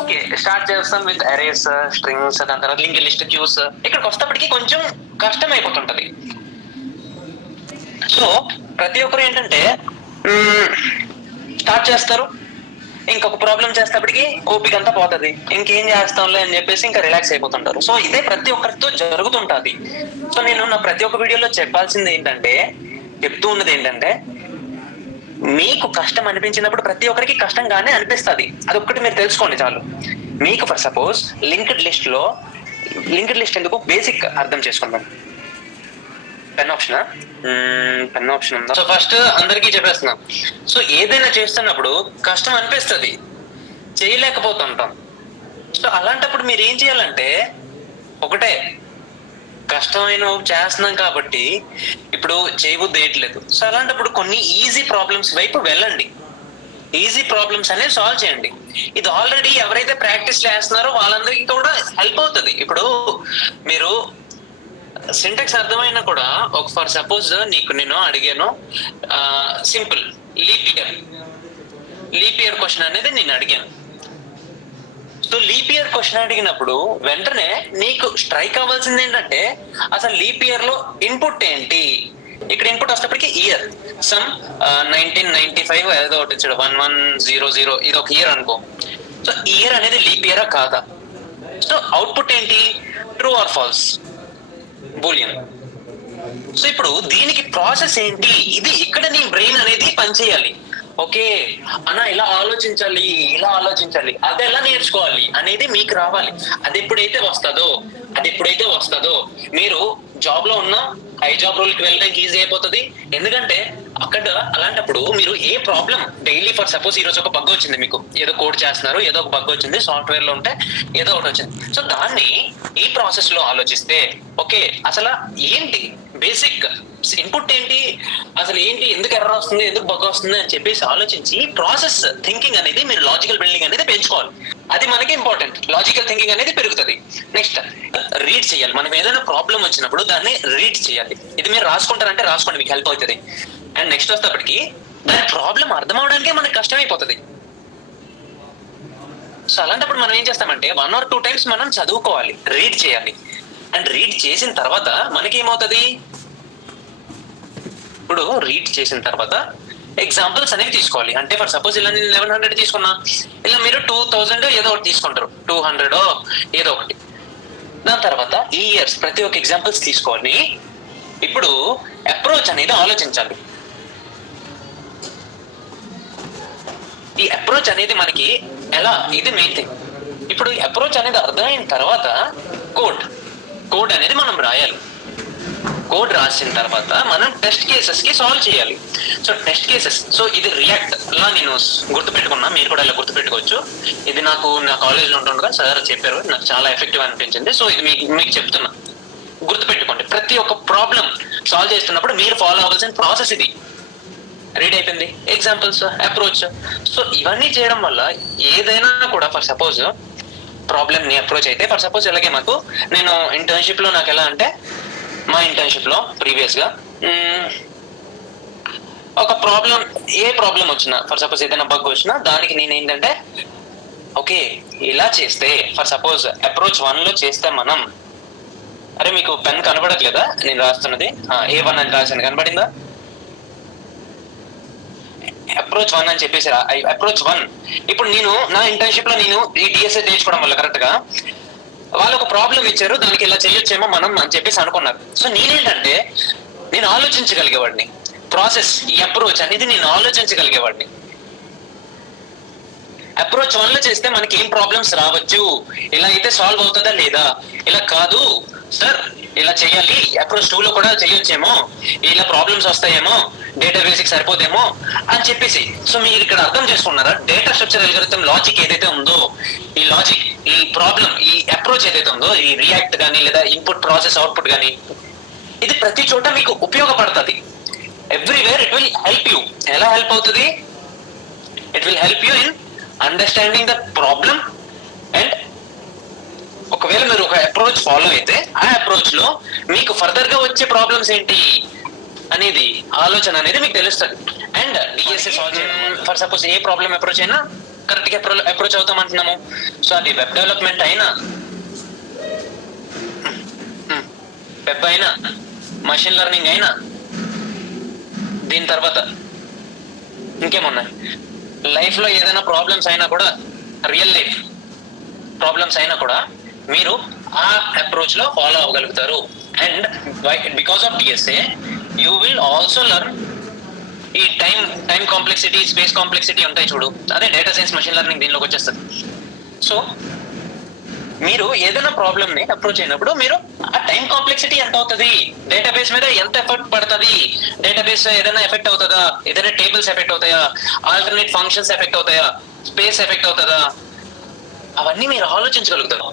Okay, start చేస్తాం with arrays, strings, దాని తర్వాత లింక్ లిస్ట్, క్యూస్. ఇక్కడికి వస్తేప్పటికి కొంచెం కష్టం అయిపోతుంటది. సో ప్రతి ఒక్కరు ఏంటంటే స్టార్ట్ చేస్తారు, ఇంకొక ప్రాబ్లం చేసేటప్పటికి ఓపిక అంతా పోతుంది, ఇంకేం చేస్తాంలే అని చెప్పేసి ఇంకా రిలాక్స్ అయిపోతుంటారు. సో ఇదే ప్రతి ఒక్కరితో జరుగుతుంటది. సో నేను నా ప్రతి ఒక్క వీడియోలో చెప్పాల్సింది ఏంటంటే, చెప్తూ ఉన్నది ఏంటంటే, మీకు కష్టం అనిపించినప్పుడు ప్రతి ఒక్కరికి కష్టంగానే అనిపిస్తుంది. అదొక్కటి మీరు తెలుసుకోండి చాలు. మీకు ఫర్ సపోజ్ లింక్డ్ లిస్ట్ ఎందుకు బేసిక్ అర్థం చేసుకుందాం. పెన్ ఆప్షన్ ఉందా? సో ఫస్ట్ అందరికీ చెప్పేస్తున్నాం. సో ఏదైనా చేస్తున్నప్పుడు కష్టం అనిపిస్తుంది, చేయలేకపోతుంటాం. సో అలాంటప్పుడు మీరు ఏం చేయాలంటే, ఒకటే, కష్టమైన చేస్తున్నాం కాబట్టి ఇప్పుడు చేయబుద్ధి వేయట్లేదు. సో అలాంటప్పుడు కొన్ని ఈజీ ప్రాబ్లమ్స్ వైపు వెళ్ళండి, ఈజీ ప్రాబ్లమ్స్ అనేది సాల్వ్ చేయండి. ఇది ఆల్రెడీ ఎవరైతే ప్రాక్టీస్ చేస్తున్నారో వాళ్ళందరికీ కూడా హెల్ప్ అవుతుంది. ఇప్పుడు మీరు సింటాక్స్ అర్థమైనా కూడా, ఒక ఫర్ సపోజ్ నేను అడిగాను సింపుల్ లీప్ ఇయర్ క్వశ్చన్ అనేది నేను అడిగాను. సో లీప్ ఇయర్ క్వశ్చన్ అడిగినప్పుడు వెంటనే నీకు స్ట్రైక్ అవ్వాల్సింది ఏంటంటే, అసలు లీప్ ఇయర్ లో ఇన్పుట్ ఏంటి. ఇక్కడ ఇన్పుట్ వచ్చేటప్పటికి ఇయర్, సమ్ 1995 ఏదో ఒకటి ఇచ్చాడు, 1100, ఇది ఒక ఇయర్ అనుకో. సో ఇయర్ అనేది లీప్ ఇయరా కాదా? సో అవుట్పుట్ ఏంటి, true or false, boolean. So ఇప్పుడు దీనికి ప్రాసెస్ ఏంటి, ఇది ఇక్కడ నీ బ్రెయిన్ అనేది పనిచేయాలి. ఓకే అన్న, ఇలా ఆలోచించాలి, అది ఎలా నేర్చుకోవాలి అనేది మీకు రావాలి. అది ఎప్పుడైతే వస్తుందో మీరు జాబ్ లో ఉన్న హై జాబ్ రోల్ కి వెళ్ళడానికి ఈజీ అయిపోతుంది. ఎందుకంటే అక్కడ అలాంటప్పుడు మీరు ఏ ప్రాబ్లం డైలీ, ఫర్ సపోజ్ ఈ రోజు ఒక బగ్ వచ్చింది, మీకు ఏదో కోడ్ చేస్తున్నారు, ఏదో ఒక బగ్ వచ్చింది సాఫ్ట్వేర్ లో ఉంటే, ఏదో ఒకటి వచ్చింది. సో దాన్ని ఈ ప్రాసెస్ లో ఆలోచిస్తే, ఓకే అసలు ఏంటి బేసిక్ ఇన్పుట్ ఏంటి, అసలు ఏంటి, ఎందుకు ఎర్రర్ వస్తుంది, ఎందుకు బగ్ వస్తుంది అని చెప్పేసి ఆలోచించి ప్రాసెస్ థింకింగ్ అనేది, మీరు లాజికల్ బిల్డింగ్ అనేది పెంచుకోవాలి. అది మనకి ఇంపార్టెంట్. లాజికల్ థింకింగ్ అనేది పెరుగుతుంది. నెక్స్ట్ రీడ్ చేయాలి. మనం ఏదైనా ప్రాబ్లం వచ్చినప్పుడు దాన్ని రీడ్ చేయాలి. ఇది మీరు రాసుకుంటారంటే రాసుకోండి, మీకు హెల్ప్ అవుతుంది. అండ్ నెక్స్ట్ వచ్చేటప్పటికి దాని ప్రాబ్లం అర్థం అవడానికే మనకు కష్టమైపోతుంది. సో అలాంటప్పుడు మనం ఏం చేస్తామంటే 1 or 2 times మనం చదువుకోవాలి, రీడ్ చేయాలి. అండ్ రీడ్ చేసిన తర్వాత మనకి ఏమవుతుంది, ఇప్పుడు రీడ్ చేసిన తర్వాత ఎగ్జాంపుల్స్ అనేవి తీసుకోవాలి. అంటే ఫర్ సపోజ్ ఇలా నేను 1100 తీసుకున్నా, ఇలా మీరు 2000 ఏదో ఒకటి తీసుకుంటారు, 200 ఏదో ఒకటి. దాని తర్వాత ఈ ఇయర్స్ ప్రతి ఒక్క ఎగ్జాంపుల్స్ తీసుకొని ఇప్పుడు అప్రోచ్ అనేది ఆలోచించాలి. ఈ అప్రోచ్ అనేది మనకి ఎలా, ఇది మెయిన్ థింగ్. ఇప్పుడు అప్రోచ్ అనేది అర్థమైన తర్వాత కోడ్ అనేది మనం రాయాలి. కోడ్ రాసిన తర్వాత మనం టెస్ట్ కేసెస్ కి సాల్వ్ చేయాలి. సో టెస్ట్ కేసెస్, సో ఇది రియాక్ట్ లా నేను గుర్తుపెట్టుకున్నా, మీరు కూడా ఇలా గుర్తుపెట్టుకోవచ్చు. ఇది నాకు నా కాలేజ్లో ఉంటుండగా సార్ చెప్పారు, నాకు చాలా ఎఫెక్టివ్ అనిపించింది. సో ఇది మీకు చెప్తున్నా, గుర్తుపెట్టుకోండి. ప్రతి ఒక్క ప్రాబ్లం సాల్వ్ చేస్తున్నప్పుడు మీరు ఫాలో అవ్వాల్సిన ప్రాసెస్ ఇది. రీడ్ అయిపోయింది, ఎగ్జాంపుల్స్, అప్రోచ్. సో ఇవన్నీ చేయడం వల్ల ఏదైనా కూడా, ఫర్ సపోజ్ ప్రాబ్లమ్ ని అప్రోచ్ అయితే, ఫర్ సపోజ్ ఇలాగే నేను ఇంటర్న్షిప్ లో నాకు ఎలా అంటే, మా ఇంటర్న్షిప్ లో ప్రీవియస్ గా ఒక ఏ ప్రాబ్లం వచ్చినా, ఫర్ సపోజ్ ఏదైనా బగ్ వచ్చినా, దానికి నేను ఏంటంటే, ఓకే ఇలా చేస్తే, ఫర్ సపోజ్ అప్రోచ్ 1 లో చేస్తే మనం, అరే మీకు పెన్ కనబడట్లేదా నేను రాస్తున్నది, A1 అని రాశాను, కనబడిందా? అప్రోచ్ 1 అని చెప్పేసి అప్రోచ్ 1. ఇప్పుడు నేను నా ఇంటర్న్షిప్ లో నేను ఈ డిఎస్ఏ నేర్చుకోవడం వల్ల కరెక్ట్ గా వాళ్ళు ఒక ప్రాబ్లం ఇచ్చారు, దానికి ఇలా చేయొచ్చేమో మనం అని చెప్పేసి అనుకున్నారు. సో నేనేంటంటే, నేను ఆలోచించగలిగేవాడిని. ప్రాసెస్, ఈ అప్రోచ్ అనేది నేను ఆలోచించగలిగేవాడిని. అప్రోచ్ 1 లో చేస్తే మనకి ఏం ప్రాబ్లమ్స్ రావచ్చు, ఇలా అయితే సాల్వ్ అవుతుందా లేదా, ఇలా కాదు సార్ ఇలా చేయాలి, అప్రోచ్ 2 లో కూడా చేయొచ్చేమో, ఇలా ప్రాబ్లమ్స్ వస్తాయేమో, డేటా బేసిక్ సరిపోతేమో అని చెప్పేసి. సో మీరు ఇక్కడ అర్థం చేసుకున్నారా, డేటా స్ట్రక్చర్ అల్గోరిథం లాజిక్ ఏదైతే ఉందో, ఈ లాజిక్, ఈ ప్రాబ్లం, ఈ అప్రోచ్ ఏదైతే ఉందో, ఈ రియాక్ట్ కానీ లేదా ఇన్పుట్ ప్రాసెస్ అవుట్పుట్ కానీ, ఇది ప్రతి చోట మీకు ఉపయోగపడుతుంది. Everywhere it will help you. ఎలా హెల్ప్ అవుతుంది? It will help you in understanding the problem. And ఒకవేళ మీరు ఒక అప్రోచ్ ఫాలో అయితే, ఆ అప్రోచ్ లో మీకు ఫర్దర్ గా వచ్చే ప్రాబ్లమ్స్ ఏంటి అనేది ఆలోచన అనేది మీకు తెలుస్తుంది. అండ్ డిఎస్ఏ సాల్వ్ చేయడం, for suppose A problem approach అయినా కరెక్ట్ గా అప్రోచ్ అవుతాం అంటున్నాము. సో అది వెబ్ డెవలప్మెంట్ అయినా, వెబ్ అయినా, మషిన్ లెర్నింగ్ అయినా, దీని తర్వాత ఇంకేమున్నాయి, లైఫ్ లో ఏదైనా ప్రాబ్లమ్స్ అయినా కూడా, రియల్ లైఫ్ ప్రాబ్లమ్స్ అయినా కూడా మీరు ఆ అప్రోచ్ లో ఫాలో అవ్వగలుగుతారు. And because of DSA you will also learn ఈ టైం కాంప్లెక్సిటీ, స్పేస్ కాంప్లెక్సిటీ ఉంటాయి చూడు, అదే డేటా సైన్స్, మషిన్ లెర్నింగ్ దీనిలోకి వచ్చేస్తుంది. సో మీరు ఏదైనా ప్రాబ్లమ్ ని అప్రోచ్ అయినప్పుడు మీరు ఆ టైం కాంప్లెక్సిటీ ఎంత అవుతుంది, డేటాబేస్ మీద ఎంత ఎఫెక్ట్ పడుతుంది, డేటాబేస్ ఏదైనా ఎఫెక్ట్ అవుతుందా, ఏదైనా టేబుల్స్ ఎఫెక్ట్ అవుతాయా, ఆల్టర్నేట్ ఫంక్షన్స్ ఎఫెక్ట్ అవుతాయా, స్పేస్ ఎఫెక్ట్ అవుతుందా, అవన్నీ మీరు ఆలోచించగలుగుతారు.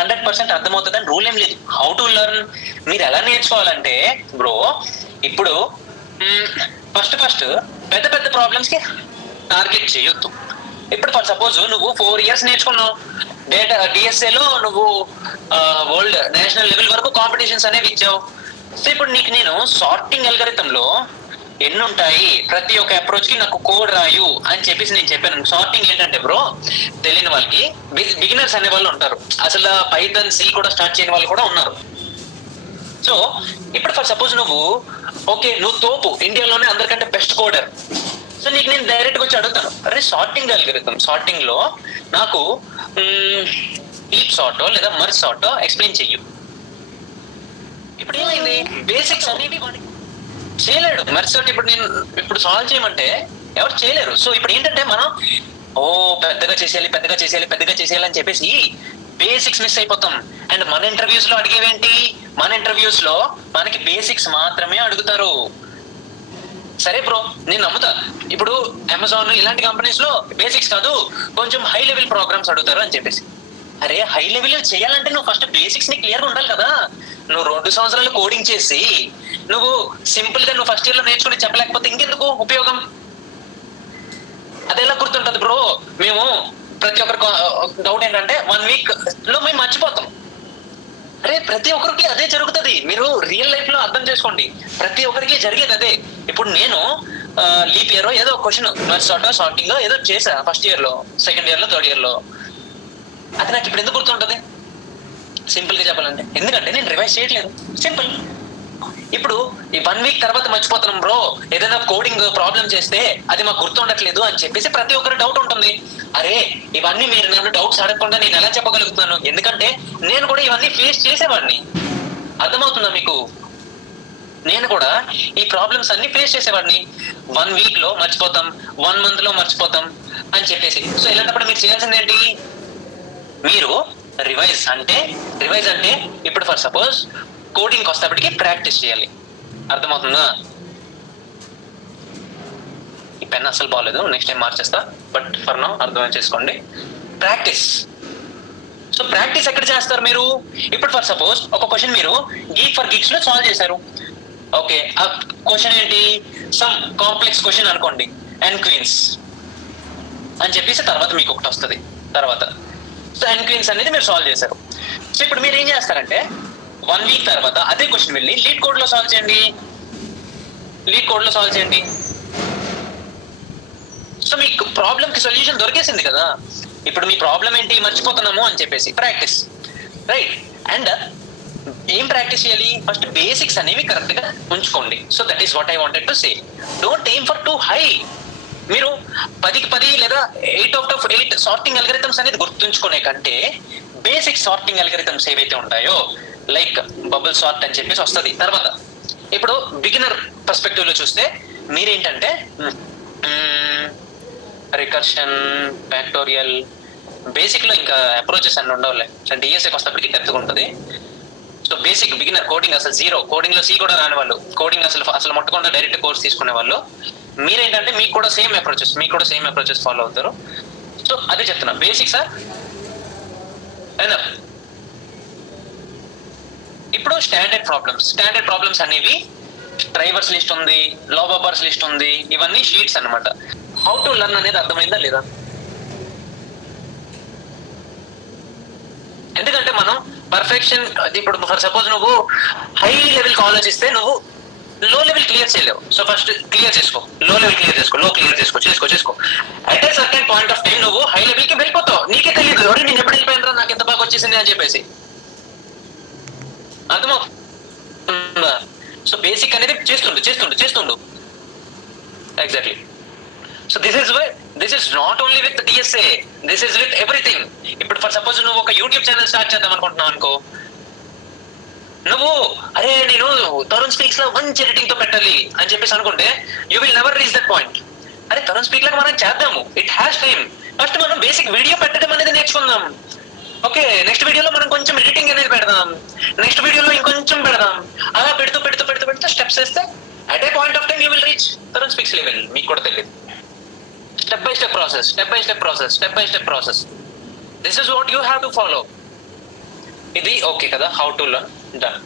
100% అర్థమవుతుందని రూల్ ఏం లేదు. హౌ టు లెర్న్, మీరు ఎలా నేర్చుకోవాలంటే బ్రో, ఇప్పుడు ఫస్ట్ పెద్ద పెద్ద ప్రాబ్లమ్స్ కి టార్గెట్ చేయొద్దు. ఇప్పుడు ఫర్ సపోజ్ నువ్వు 4 years నేర్చుకున్నావు డేటా డిఎస్ఏలో, నువ్వు వరల్డ్ నేషనల్ లెవెల్ వరకు కాంపిటీషన్స్ అనేవి ఇచ్చావు. సో ఇప్పుడు నీకు నేను సార్టింగ్ అల్గరిథంలో ఎన్ని ఉంటాయి, ప్రతి ఒక్క అప్రోచ్ కి నాకు కోడ్ రాయు అని చెప్పేసి నేను చెప్పాను. సార్టింగ్ ఏంటంటే బ్రో, తెలియని వాళ్ళకి, బిగినర్స్ అనే వాళ్ళు ఉంటారు, అసలు పైథాన్ సి కూడా స్టార్ట్ చేయని వాళ్ళు కూడా ఉన్నారు. సో ఇప్పుడు ఫర్ సపోజ్ నువ్వు తోపు, ఇండియాలోనే అందరికంటే బెస్ట్ కోడర్. సో నీకు నేను డైరెక్ట్ గా వచ్చి అడుగుతాను, అరే సార్టింగ్ అల్గరిథం, సార్టింగ్ లో నాకు హీప్ సార్టో లేదా మర్జ్ సార్టో ఎక్స్ప్లెయిన్ చెయ్యు. ఇప్పుడు ఏమైంది, బేసిక్స్ అనేవి చేయలేడు మర్జ్ సార్ట్. ఇప్పుడు సాల్వ్ చేయమంటే ఎవరు చేయలేరు. సో ఇప్పుడు ఏంటంటే మనం పెద్దగా చేసేయాలి అని చెప్పేసి బేసిక్స్ మిస్ అయిపోతాం. అండ్ మన ఇంటర్వ్యూస్ లో అడిగేవేంటి, మన ఇంటర్వ్యూస్ లో మనకి బేసిక్స్ మాత్రమే అడుగుతారు. సరే బ్రో, నేను నమ్ముతా. ఇప్పుడు అమెజాన్ ఇలాంటి కంపెనీస్ లో బేసిక్స్ కాదు, కొంచెం హై లెవెల్ ప్రోగ్రామ్స్ అడుగుతారు అని చెప్పేసి. అరే హై లెవెల్ చేయాలంటే నువ్వు ఫస్ట్ బేసిక్స్ ని క్లియర్ గా ఉండాలి కదా. నువ్వు 2 సంవత్సరాలు కోడింగ్ చేసి నువ్వు సింపుల్ గా ఫస్ట్ ఇయర్ లో నేర్చుకుని చెప్పలేకపోతే ఇంకెందుకు ఉపయోగం? అదెలా గుర్తుంటది బ్రో? మేము ప్రతి ఒక్కరికి డౌట్ ఏంటంటే 1 week లో మేము మర్చిపోతాం. అరే ప్రతి ఒక్కరికి అదే జరుగుతుంది. మీరు రియల్ లైఫ్ లో అర్థం చేసుకోండి, ప్రతి ఒక్కరికి జరిగేది అదే. ఇప్పుడు నేను లీప్ ఇయర్ ఏదో క్వశ్చన్ సార్టింగ్ ఏదో చేసా ఫస్ట్ ఇయర్ లో, సెకండ్ ఇయర్ లో, థర్డ్ ఇయర్ లో, అది నాకు ఇప్పుడు ఎందుకు గుర్తుంటది? సింపుల్ గా చెప్పాలంటే ఎందుకంటే నేను రివైజ్ చేయట్లేదు. సింపుల్. ఇప్పుడు ఈ 1 week తర్వాత మర్చిపోతున్నాం బ్రో, ఏదైనా కోడింగ్ ప్రాబ్లం చేస్తే అది మాకు గుర్తుండట్లేదు అని చెప్పేసి ప్రతి ఒక్కరు డౌట్ ఉంటుంది. అరే ఇవన్నీ మీరు నన్ను డౌట్స్ అడగకుండా నేను ఎలా చెప్పగలుగుతున్నాను? ఎందుకంటే నేను కూడా ఇవన్నీ ఫేస్ చేసేవాడిని. అర్థమవుతుందా మీకు? నేను కూడా ఈ ప్రాబ్లమ్స్ అన్ని ఫేస్ చేసేవాడిని. 1 week లో మర్చిపోతాం, 1 month లో మర్చిపోతాం అని చెప్పేసి. సో ఇలాంటప్పుడు మీరు చేయాల్సింది ఏంటి? మీరు రివైజ్ అంటే ఇప్పుడు ఫర్ సపోజ్ కోడింగ్ వస్తేప్పటికి ప్రాక్టీస్ చేయాలి. అర్థమవుతుందా? ఈ పెన్ అసలు బాగలేదు, నెక్స్ట్ టైం మార్చేస్తా, బట్ ఫర్ నౌ అర్థం చేసుకోండి. ప్రాక్టీస్. సో ప్రాక్టీస్ ఎక్కడ చేస్తారు మీరు? ఇప్పుడు ఫర్ సపోజ్ ఒక క్వశ్చన్ మీరు గీక్ ఫర్ గీక్స్ లో సాల్వ్ చేశారు. ఓకే, ఆ క్వశ్చన్ ఏంటి? సమ్ కాంప్లెక్స్ క్వశ్చన్ అనుకోండి, అండ్ క్వీన్స్ అని చెప్పేసి తర్వాత మీకు ఒకటి వస్తుంది. తర్వాత సో అండ్ క్వీన్స్ అనేది మీరు సాల్వ్ చేశారు. సో ఇప్పుడు మీరు ఏం చేస్తారంటే 1 week తర్వాత అదే క్వశ్చన్ వెళ్ళి లీడ్ కోడ్ లో సాల్వ్ చేయండి. సో మీకు ప్రాబ్లం కి సొల్యూషన్ దొరికేసింది కదా. ఇప్పుడు మీ ప్రాబ్లం ఏంటి? మర్చిపోతున్నాము అని చెప్పేసి ప్రాక్టీస్, రైట్? అండ్ ఏం ప్రాక్టీస్ చేయాలి? ఫస్ట్ బేసిక్స్ అనేవి కరెక్ట్ గా ఉంచుకోండి. So that is what I wanted to say. Don't aim for two high. మీరు 10కి 10 లేదా 8/8 సార్టింగ్ అల్గరిథమ్స్ అనేది గుర్తుంచుకునే కంటే బేసిక్ సార్టింగ్ అల్గరిథమ్స్ ఏవైతే ఉంటాయో, లైక్ బబుల్ సార్ట్ అని చెప్పేసి వస్తుంది. తర్వాత ఇప్పుడు బిగినర్ పర్స్పెక్టివ్ లో చూస్తే మీరేంటంటే రికర్షన్, ఫ్యాక్టోరియల్, బేసిక్ లో ఇంకా అప్రోచెస్ అన్ని ఉండవులే. డిఎస్ఏకి వస్తేప్పటికి డెప్త్ ఉంటుంది. సో బేసిక్ బిగినర్ కోడింగ్ అసలు జీరో, కోడింగ్ లో సి కూడా రాని వాళ్ళు, కోడింగ్ అసలు ముట్టకుండా డైరెక్ట్ కోర్స్ తీసుకునే వాళ్ళు మీరేంటంటే మీకు కూడా సేమ్ అప్రోచెస్ ఫాలో అవుతారు. సో అదే చెప్తున్నా, బేసిక్స్ ఆర్ ఎనఫ్. ఇప్పుడు స్టాండర్డ్ ప్రాబ్లమ్స్ అనేవి డ్రైవర్స్ లిస్ట్ ఉంది, లోబర్స్ లిస్ట్ ఉంది, ఇవన్నీ షీట్స్ అన్నమాట. హౌ టు లెర్న్ అనేది అర్థమైందా లేదా? ఎందుకంటే మనం పర్ఫెక్షన్, ఇప్పుడు ఫర్ సపోజ్ నువ్వు హై లెవెల్ ఆలోచిస్తే నువ్వు లో లెవెల్ క్లియర్ చేయలేవు. సో ఫస్ట్ క్లియర్ చేసుకో, లో లెవెల్ క్లియర్ చేసుకో, లో క్లియర్ చేసుకో. At a certain point of time నువ్వు హై లెవెల్ కి వెళ్ళిపోతావు. నీకే తెలియదు ఎవరి నేను ఎప్పుడు వెళ్ళిపోయినరా, నాకు ఎంత బాగా వచ్చేసింది అని చెప్పేసి. అర్థమవుతుందా? సో బేసిక్ అనేది చేస్తుండు exactly. So this is not only with DSA, this is with everything. ఇప్పుడు ఫర్ సపోజ్ నువ్వు ఒక యూట్యూబ్ ఛానల్ స్టార్ట్ చేద్దాం అనుకుంటున్నావు అనుకో, నువ్వు అరే నేను తరుణ్ స్పీక్స్ లో మంచి ఎడిటింగ్ తో పెట్టాలి అని చెప్పేసి అనుకుంటే you will never reach that point. అరే తరుణ్ స్పీక్ లాగా మనం చేద్దాము, ఇట్ హ్యాస్ టైమ్. ఫస్ట్ మనం బేసిక్ వీడియో పెట్టడం అనేది నేర్చుకుందాం. ఓకే, నెక్స్ట్ వీడియోలో మనం కొంచెం ఎడిటింగ్ అనేది పెడదాం, నెక్స్ట్ వీడియోలో ఇంకొంచెం పెడదాం. అలా పెడుతూ స్టెప్స్ వేస్తే at a point of time you will reach Tarun speaks level. మీకు కూడా తెలియదు. Step by step process. This is what you have to follow. ఇది ఓకే కదా, హౌ టు లర్న్ డన్.